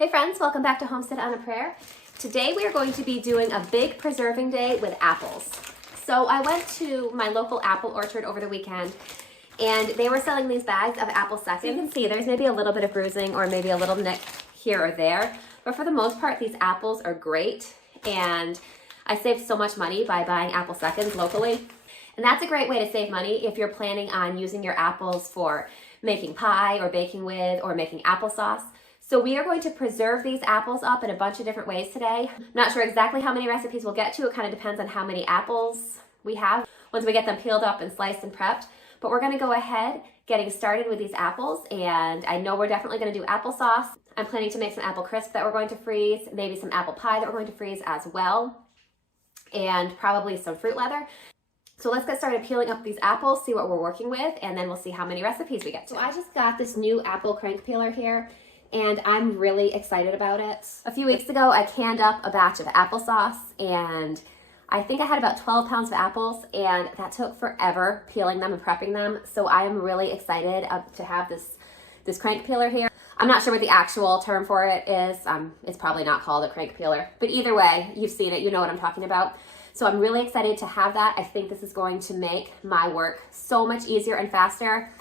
Hey friends, welcome back to Homestead on a Prayer. Today we are going to be doing a big preserving day with apples. So I went to my local apple orchard over the weekend and they were selling these bags of apple seconds. So you can see there's maybe a little bit of bruising or maybe a little nick here or there, but for the most part these apples are great and I saved so much money by buying apple seconds locally. And that's a great way to save money if you're planning on using your apples for making pie or baking with or making applesauce. So we are going to preserve these apples up in a bunch of different ways today. I'm not sure exactly how many recipes we'll get to. It kind of depends on how many apples we have once we get them peeled up and sliced and prepped. But we're gonna go ahead getting started with these apples, and I know we're definitely gonna do applesauce. I'm planning to make some apple crisp that we're going to freeze, maybe some apple pie that we're going to freeze as well, and probably some fruit leather. So let's get started peeling up these apples, see what we're working with, and then we'll see how many recipes we get to. So I just got this new apple crank peeler here, and I'm really excited about it. A few weeks ago, I canned up a batch of applesauce, and I think I had about 12 pounds of apples, and that took forever peeling them and prepping them. So I am really excited to have this crank peeler here. I'm not sure what the actual term for it is. It's probably not called a crank peeler, but either way, you've seen it, you know what I'm talking about. So I'm really excited to have that. I think this is going to make my work so much easier and faster.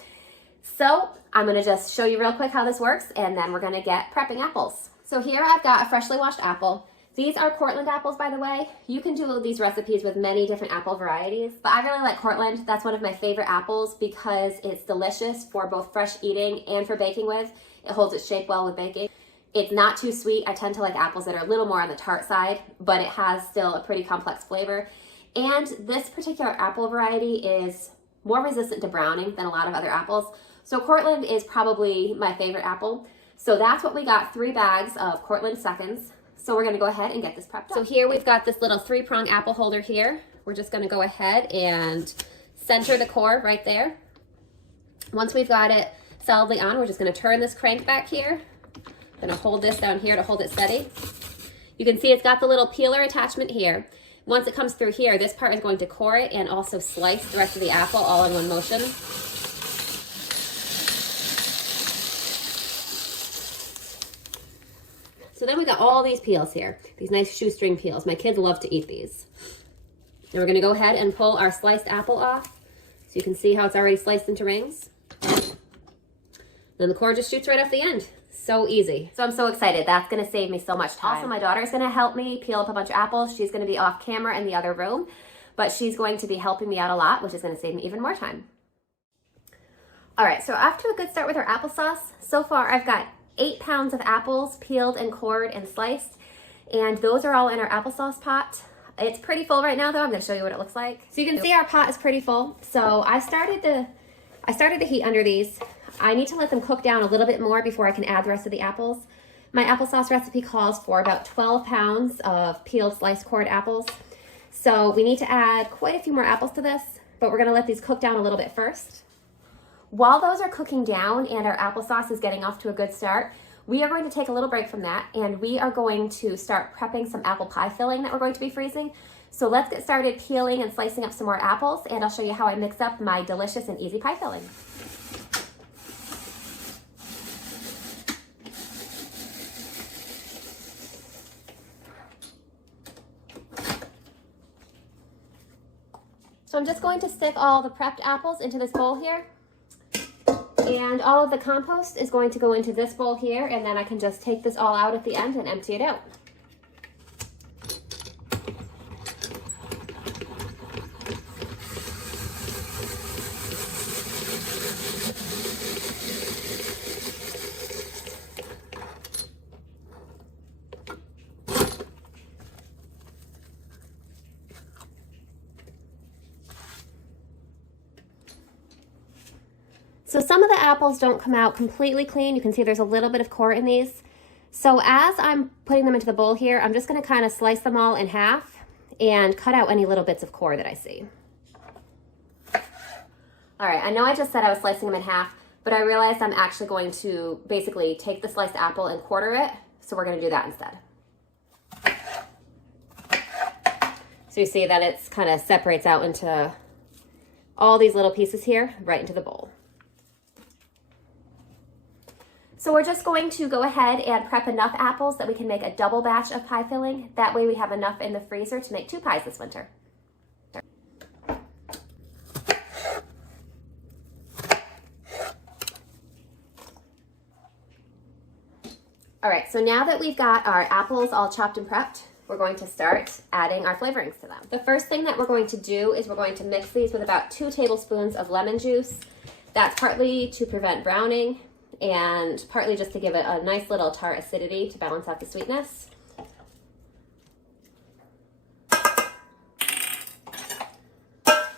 So I'm gonna just show you real quick how this works, and then we're gonna get prepping apples. So here I've got a freshly washed apple. These are Cortland apples, by the way. You can do these recipes with many different apple varieties, but I really like Cortland. That's one of my favorite apples because it's delicious for both fresh eating and for baking with. It holds its shape well with baking. It's not too sweet. I tend to like apples that are a little more on the tart side, but it has still a pretty complex flavor. And this particular apple variety is more resistant to browning than a lot of other apples. So Cortland is probably my favorite apple. So that's what we got, 3 bags of Cortland seconds. So we're gonna go ahead and get this prepped up. So here we've got this little 3-prong apple holder here. We're just gonna go ahead and center the core right there. Once we've got it solidly on, we're just gonna turn this crank back here. Gonna hold this down here to hold it steady. You can see it's got the little peeler attachment here. Once it comes through here, this part is going to core it and also slice the rest of the apple all in one motion. So then we got all these peels here, these nice shoestring peels. My kids love to eat these. And we're gonna go ahead and pull our sliced apple off. So you can see how it's already sliced into rings. Then the core just shoots right off the end. So easy. So I'm so excited. That's gonna save me so much time. Also, my daughter's gonna help me peel up a bunch of apples. She's gonna be off camera in the other room, but she's going to be helping me out a lot, which is gonna save me even more time. All right, so off to a good start with our applesauce. So far, I've got 8 pounds of apples peeled and cored and sliced, and those are all in our applesauce pot. It's pretty full right now though. I'm gonna show you what it looks like. So you can see our pot is pretty full. So I started the heat under these. I need to let them cook down a little bit more before I can add the rest of the apples. My applesauce recipe calls for about 12 pounds of peeled, sliced, cored apples. So we need to add quite a few more apples to this, but we're gonna let these cook down a little bit first. While those are cooking down and our applesauce is getting off to a good start, we are going to take a little break from that and we are going to start prepping some apple pie filling that we're going to be freezing. So let's get started peeling and slicing up some more apples, and I'll show you how I mix up my delicious and easy pie filling. So I'm just going to stick all the prepped apples into this bowl here. And all of the compost is going to go into this bowl here, and then I can just take this all out at the end and empty it out. So some of the apples don't come out completely clean. You can see there's a little bit of core in these. So as I'm putting them into the bowl here, I'm just gonna kind of slice them all in half and cut out any little bits of core that I see. All right, I know I just said I was slicing them in half, but I realized I'm actually going to basically take the sliced apple and quarter it. So we're gonna do that instead. So you see that it's kind of separates out into all these little pieces here, right into the bowl. So we're just going to go ahead and prep enough apples that we can make a double batch of pie filling. That way we have enough in the freezer to make 2 pies this winter. All right, so now that we've got our apples all chopped and prepped, we're going to start adding our flavorings to them. The first thing that we're going to do is we're going to mix these with about 2 tablespoons of lemon juice. That's partly to prevent browning and partly just to give it a nice little tart acidity to balance out the sweetness.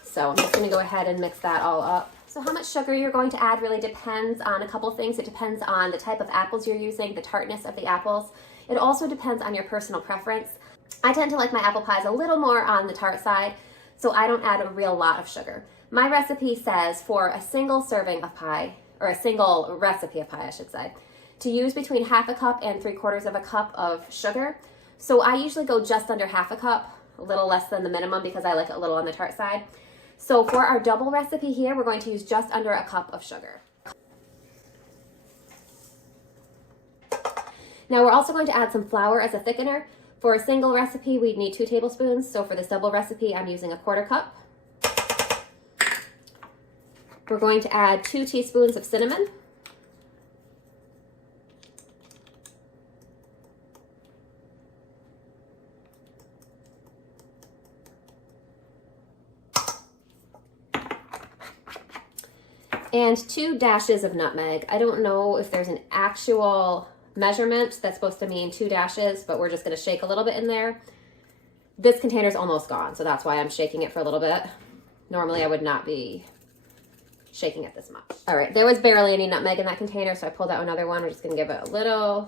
So I'm just going to go ahead and mix that all up. So how much sugar you're going to add really depends on a couple things. It depends on the type of apples you're using, the tartness of the apples. It also depends on your personal preference. I tend to like my apple pies a little more on the tart side, so I don't add a real lot of sugar. My recipe says for a single serving of pie, or a single recipe of pie, I should say, to use between 1/2 cup and 3/4 cup of sugar. So I usually go just under 1/2 cup, a little less than the minimum because I like it a little on the tart side. So for our double recipe here, we're going to use just under 1 cup of sugar. Now we're also going to add some flour as a thickener. For a single recipe, we'd need 2 tablespoons. So for this double recipe, I'm using 1/4 cup. We're going to add 2 teaspoons of cinnamon. And 2 dashes of nutmeg. I don't know if there's an actual measurement that's supposed to mean 2 dashes, but we're just gonna shake a little bit in there. This container's almost gone, so that's why I'm shaking it for a little bit. Normally I would not be shaking it this much. All right, there was barely any nutmeg in that container, so I pulled out another one. We're just gonna give it a little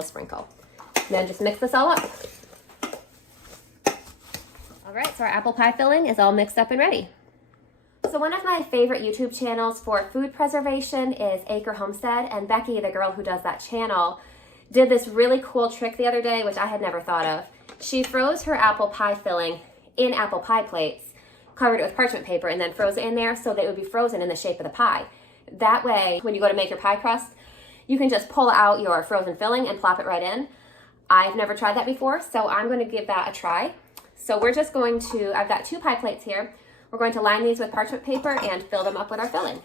sprinkle. And then just mix this all up. All right, so our apple pie filling is all mixed up and ready. So one of my favorite YouTube channels for food preservation is Homestead, and Becky, the girl who does that channel, did this really cool trick the other day, which I had never thought of. She froze her apple pie filling in apple pie plates, covered it with parchment paper, and then froze it in there so that it would be frozen in the shape of the pie. That way, when you go to make your pie crust, you can just pull out your frozen filling and plop it right in. I've never tried that before, so I'm going to give that a try. So we're just going to, I've got 2 pie plates here. We're going to line these with parchment paper and fill them up with our filling.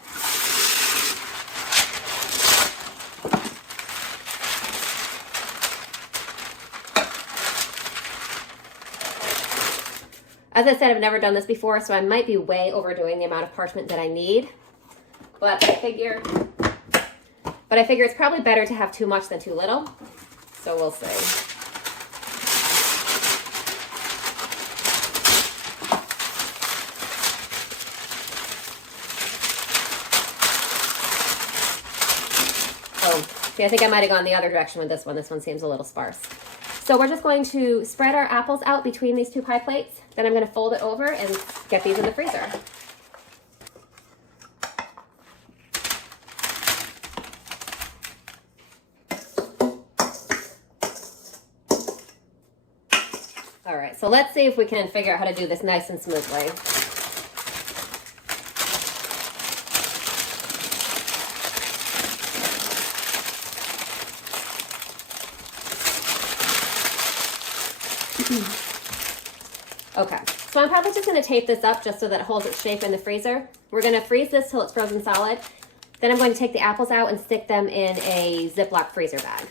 As I said, I've never done this before, so I might be way overdoing the amount of parchment that I need. But I figure it's probably better to have too much than too little. So we'll see. See, I think I might have gone the other direction with this one. This one seems a little sparse. So we're just going to spread our apples out between these 2 pie plates. Then I'm going to fold it over and get these in the freezer. All right, so let's see if we can figure out how to do this nice and smoothly. Okay, so I'm probably just going to tape this up just so that it holds its shape in the freezer. We're going to freeze this till it's frozen solid. Then I'm going to take the apples out and stick them in a Ziploc freezer bag.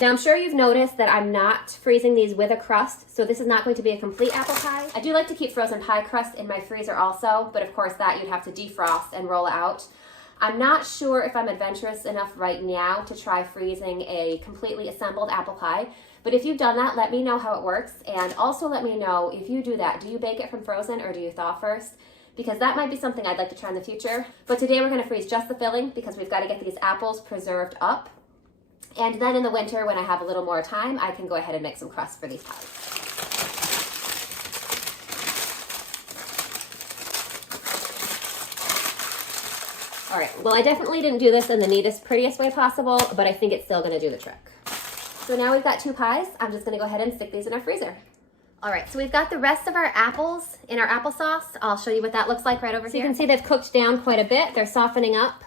Now I'm sure you've noticed that I'm not freezing these with a crust, so this is not going to be a complete apple pie. I do like to keep frozen pie crust in my freezer also, but of course that you'd have to defrost and roll it out. I'm not sure if I'm adventurous enough right now to try freezing a completely assembled apple pie, but if you've done that, let me know how it works, and also let me know if you do that. Do you bake it from frozen or do you thaw first? Because that might be something I'd like to try in the future. But today we're going to freeze just the filling because we've got to get these apples preserved up. And then in the winter, when I have a little more time, I can go ahead and make some crust for these pies. All right, well, I definitely didn't do this in the neatest, prettiest way possible, but I think it's still going to do the trick. So now we've got 2 pies. I'm just going to go ahead and stick these in our freezer. All right, so we've got the rest of our apples in our applesauce. I'll show you what that looks like right over here. So you can see they've cooked down quite a bit. They're softening up.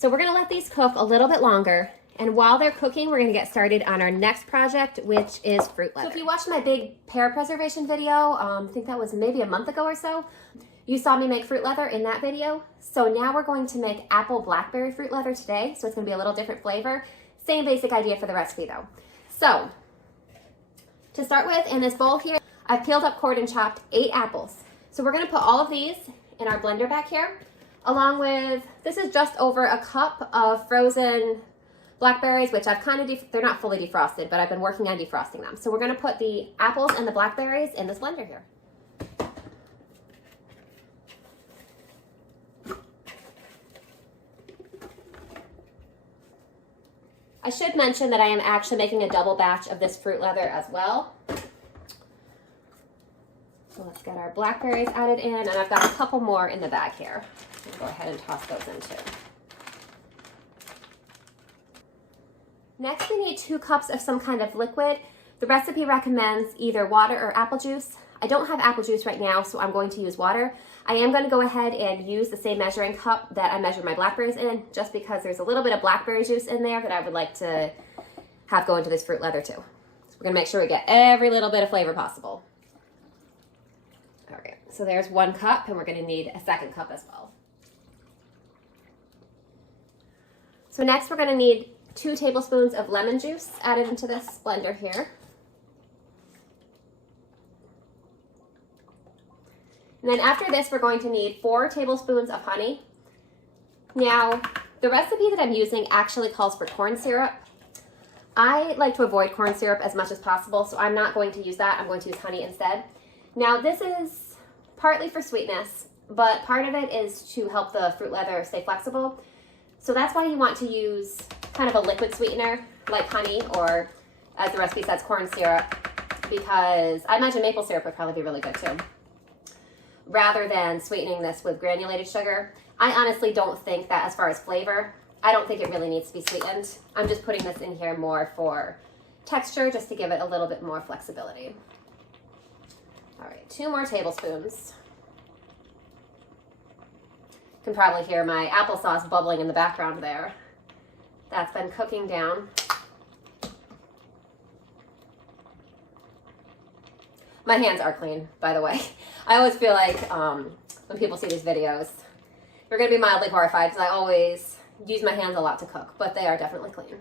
So we're gonna let these cook a little bit longer. And while they're cooking, we're gonna get started on our next project, which is fruit leather. So if you watched my big pear preservation video, I think that was maybe a month ago or so, you saw me make fruit leather in that video. So now we're going to make apple blackberry fruit leather today. So it's gonna be a little different flavor. Same basic idea for the recipe though. So to start with, in this bowl here, I've peeled up, cored, and chopped 8 apples. So we're gonna put all of these in our blender back here, along with, this is just over a cup of frozen blackberries, which I've kind of, they're not fully defrosted, but I've been working on defrosting them. So we're gonna put the apples and the blackberries in this blender here. I should mention that I am actually making a double batch of this fruit leather as well. So let's get our blackberries added in, and I've got a couple more in the bag here. I'll go ahead and toss those in too. Next, we need 2 cups of some kind of liquid. The recipe recommends either water or apple juice. I don't have apple juice right now, so I'm going to use water. I am going to go ahead and use the same measuring cup that I measured my blackberries in, just because there's a little bit of blackberry juice in there that I would like to have go into this fruit leather too. So we're going to make sure we get every little bit of flavor possible. All right, so there's 1 cup, and we're going to need a 2nd cup as well. So next, we're going to need 2 tablespoons of lemon juice added into this blender here. And then after this, we're going to need 4 tablespoons of honey. Now, the recipe that I'm using actually calls for corn syrup. I like to avoid corn syrup as much as possible, so I'm not going to use that. I'm going to use honey instead. Now, this is partly for sweetness, but part of it is to help the fruit leather stay flexible. So that's why you want to use kind of a liquid sweetener like honey, or as the recipe says, corn syrup, because I imagine maple syrup would probably be really good too, rather than sweetening this with granulated sugar. I honestly don't think that, as far as flavor, I don't think it really needs to be sweetened. I'm just putting this in here more for texture, just to give it a little bit more flexibility. All right, 2 more tablespoons. You can probably hear my applesauce bubbling in the background there. That's been cooking down. My hands are clean, by the way. I always feel like when people see these videos, they're gonna be mildly horrified, because I always use my hands a lot to cook, but they are definitely clean.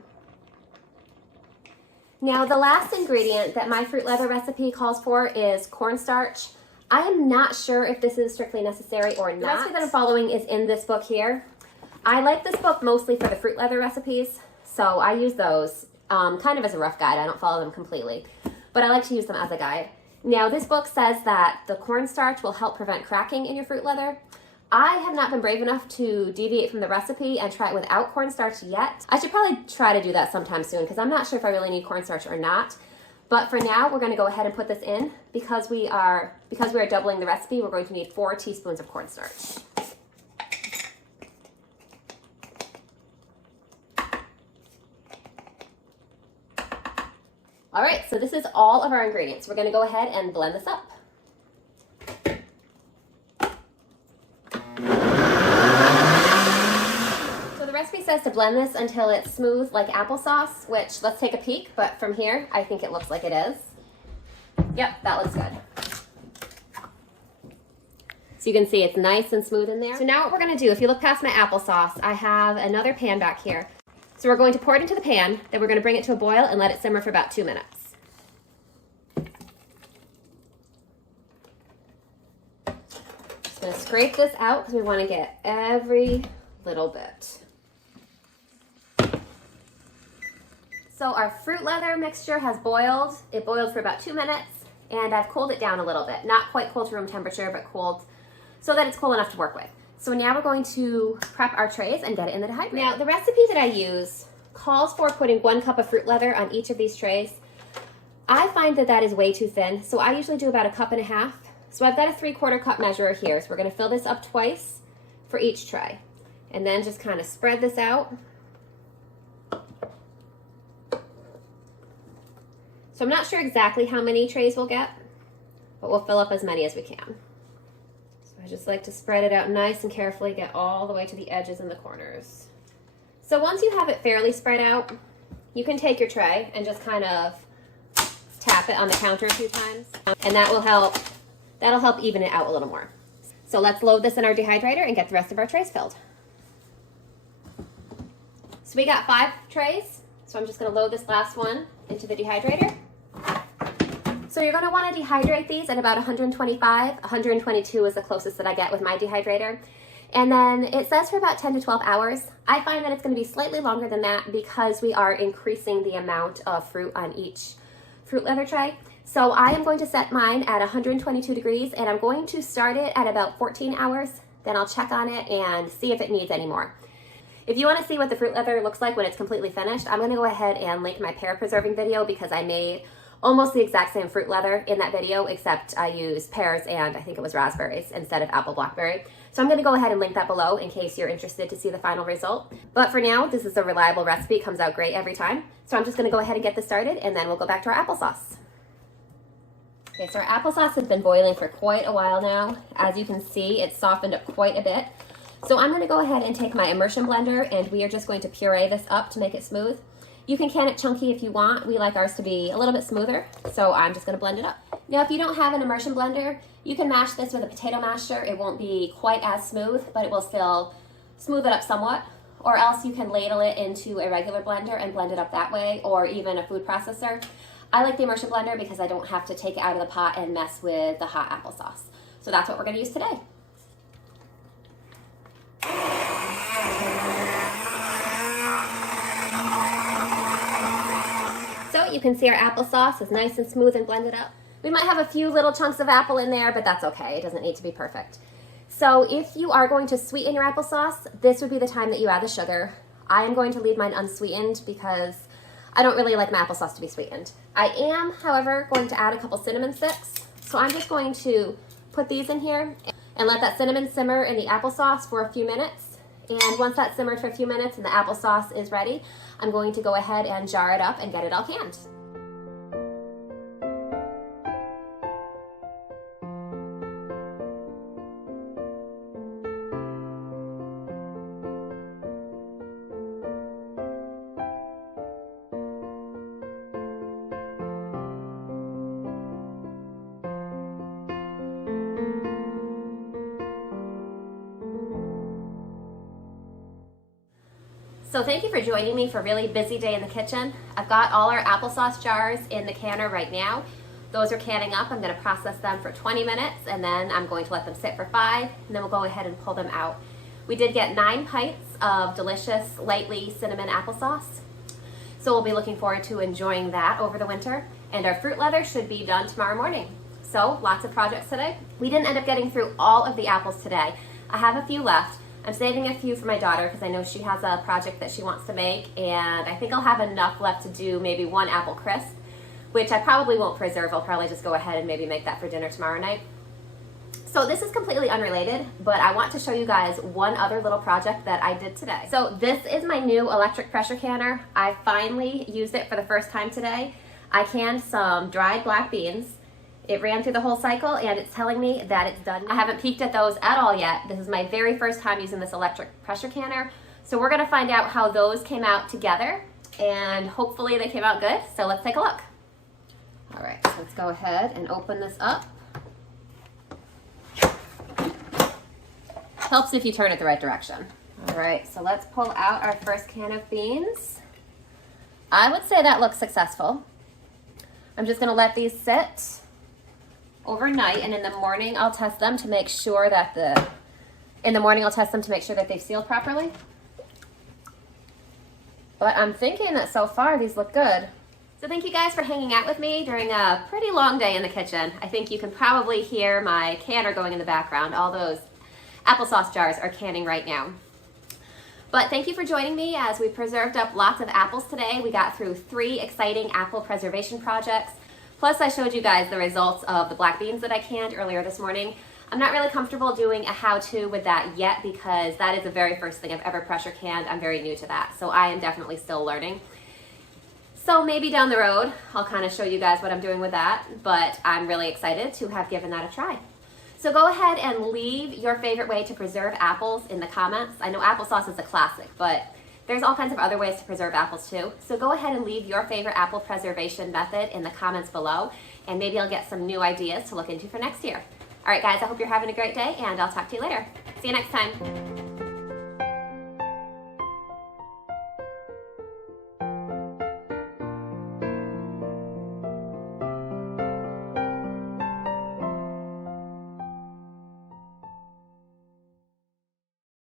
Now, the last ingredient that my fruit leather recipe calls for is cornstarch. I am not sure if this is strictly necessary or not. The recipe that I'm following is in this book here. I like this book mostly for the fruit leather recipes, so I use those kind of as a rough guide. I don't follow them completely, but I like to use them as a guide. Now, this book says that the cornstarch will help prevent cracking in your fruit leather. I have not been brave enough to deviate from the recipe and try it without cornstarch yet. I should probably try to do that sometime soon, because I'm not sure if I really need cornstarch or not. But for now, we're going to go ahead and put this in. Because we are doubling the recipe, we're going to need 4 teaspoons of cornstarch. All right, so this is all of our ingredients. We're going to go ahead and blend this up. So the recipe says to blend this until it's smooth like applesauce, which, let's take a peek, but from here, I think it looks like it is. Yep, that looks good. So you can see it's nice and smooth in there. So now what we're going to do, if you look past my applesauce, I have another pan back here. So we're going to pour it into the pan, then we're going to bring it to a boil and let it simmer for about 2 minutes. Just going to scrape this out because we want to get every little bit. So our fruit leather mixture has boiled. It boiled for about 2 minutes, and I've cooled it down a little bit. Not quite cold to room temperature, but cooled so that it's cool enough to work with. So now we're going to prep our trays and get it in the dehydrator. Now, the recipe that I use calls for putting 1 cup of fruit leather on each of these trays. I find that that is way too thin, so I usually do about 1.5 cups. So I've got a 3/4 cup measurer here, so we're going to fill this up twice for each tray. And then just kind of spread this out. So I'm not sure exactly how many trays we'll get, but we'll fill up as many as we can. So I just like to spread it out nice and carefully, get all the way to the edges and the corners. So once you have it fairly spread out, you can take your tray and just kind of tap it on the counter a few times, and that'll help even it out a little more. So let's load this in our dehydrator and get the rest of our trays filled. So we got 5 trays, so I'm just going to load this last one into the dehydrator. So you're going to want to dehydrate these at about 125, 122 is the closest that I get with my dehydrator. And then it says for about 10 to 12 hours. I find that it's going to be slightly longer than that because we are increasing the amount of fruit on each fruit leather tray. So I am going to set mine at 122 degrees and I'm going to start it at about 14 hours. Then I'll check on it and see if it needs any more. If you want to see what the fruit leather looks like when it's completely finished, I'm going to go ahead and link my pear preserving video because I made almost the exact same fruit leather in that video, except I used pears and I think it was raspberries instead of apple blackberry. So I'm going to go ahead and link that below in case you're interested to see the final result. But for now, this is a reliable recipe. It comes out great every time. So I'm just going to go ahead and get this started and then we'll go back to our applesauce. Okay, so our applesauce has been boiling for quite a while now. As you can see, it's softened up quite a bit. So I'm going to go ahead and take my immersion blender and we are just going to puree this up to make it smooth. You can can it chunky if you want. We like ours to be a little bit smoother, so I'm just going to blend it up. Now if you don't have an immersion blender, you can mash this with a potato masher. It won't be quite as smooth, but it will still smooth it up somewhat. Or else you can ladle it into a regular blender and blend it up that way, or even a food processor. I like the immersion blender because I don't have to take it out of the pot and mess with the hot applesauce. So that's what we're going to use today. So you can see our applesauce is nice and smooth and blended up. We might have a few little chunks of apple in there, but that's okay. It doesn't need to be perfect. So if you are going to sweeten your applesauce, this would be the time that you add the sugar. I am going to leave mine unsweetened because I don't really like my applesauce to be sweetened. I am, however, going to add a couple cinnamon sticks. So I'm just going to put these in here and let that cinnamon simmer in the applesauce for a few minutes. And once that's simmered for a few minutes and the applesauce is ready, I'm going to go ahead and jar it up and get it all canned. So thank you for joining me for a really busy day in the kitchen. I've got all our applesauce jars in the canner right now. Those are canning up. I'm going to process them for 20 minutes and then I'm going to let them sit for 5 and then we'll go ahead and pull them out. We did get 9 pints of delicious, lightly cinnamon applesauce. So we'll be looking forward to enjoying that over the winter. And our fruit leather should be done tomorrow morning. So lots of projects today. We didn't end up getting through all of the apples today. I have a few left. I'm saving a few for my daughter because I know she has a project that she wants to make, and I think I'll have enough left to do maybe 1 apple crisp, which I probably won't preserve. I'll probably just go ahead and maybe make that for dinner tomorrow night. So this is completely unrelated, but I want to show you guys one other little project that I did today. So this is my new electric pressure canner. I finally used it for the first time today. I canned some dried black beans. It ran through the whole cycle and it's telling me that it's done. I haven't peeked at those at all yet. This is my very first time using this electric pressure canner. So we're gonna find out how those came out together and hopefully they came out good. So let's take a look. All right, so let's go ahead and open this up. Helps if you turn it the right direction. All right, so let's pull out our first can of beans. I would say that looks successful. I'm just gonna let these sit overnight, and in the morning I'll test them to make sure that they've sealed properly. But I'm thinking that so far these look good. So thank you guys for hanging out with me during a pretty long day in the kitchen. I think you can probably hear my canner going in the background. All those applesauce jars are canning right now. But thank you for joining me as we preserved up lots of apples today. We got through 3 exciting apple preservation projects. Plus I showed you guys the results of the black beans that I canned earlier this morning. I'm not really comfortable doing a how-to with that yet because that is the very first thing I've ever pressure canned. I'm very new to that, so I am definitely still learning. So maybe down the road, I'll kind of show you guys what I'm doing with that, but I'm really excited to have given that a try. So go ahead and leave your favorite way to preserve apples in the comments. I know applesauce is a classic, but There's all kinds of other ways to preserve apples too. So go ahead and leave your favorite apple preservation method in the comments below, and maybe I'll get some new ideas to look into for next year. All right, guys, I hope you're having a great day, and I'll talk to you later. See you next time.